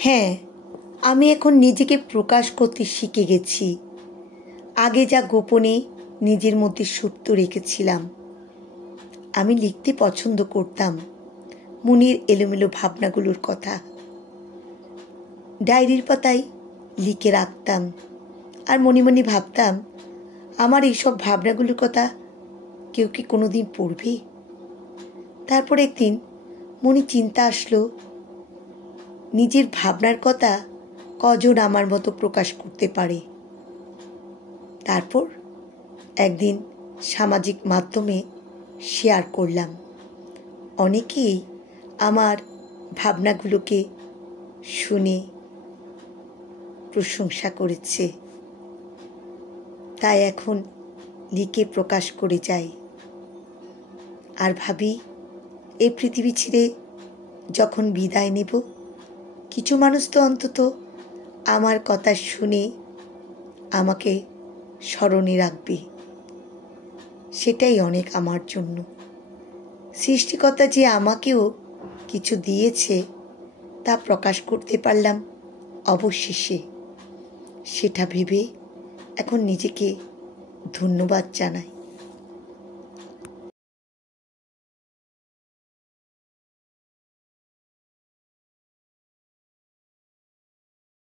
হ্যাঁ, আমি এখন নিজেকে প্রকাশ করতে শিখে গেছি। আগে যা গোপনে নিজের মধ্যে সুপ্ত রেখেছিলাম। আমি লিখতে পছন্দ করতাম মনের এলোমেলো ভাবনাগুলোর কথা। ডায়েরির পাতায় লিখে রাখতাম আর মনে মনে ভাবতাম, আমার এইসব ভাবনাগুলোর কথা কেউ কি কোনোদিন পড়বে? তারপর একদিন মনে চিন্তা আসলো, নিজের ভাবনার কথা কজন আমার মতো প্রকাশ করতে পারে। তারপর একদিন সামাজিক মাধ্যমে শেয়ার করলাম। অনেকেই আমার ভাবনাগুলোকে শুনে প্রশংসা করেছে। তাই এখন লিখে প্রকাশ করে যাই। আর ভাবি, এই পৃথিবী ছেড়ে যখন বিদায় নেব, কিছু মানুষ তো অন্তত আমার কথা শুনে আমাকে স্মরণে রাখবে। সেটাই অনেক আমার জন্য। সৃষ্টিকর্তা যে আমাকেও কিছু দিয়েছে তা প্রকাশ করতে পারলাম অবশেষে, সেটা ভেবে এখন নিজেকে ধন্যবাদ জানাই।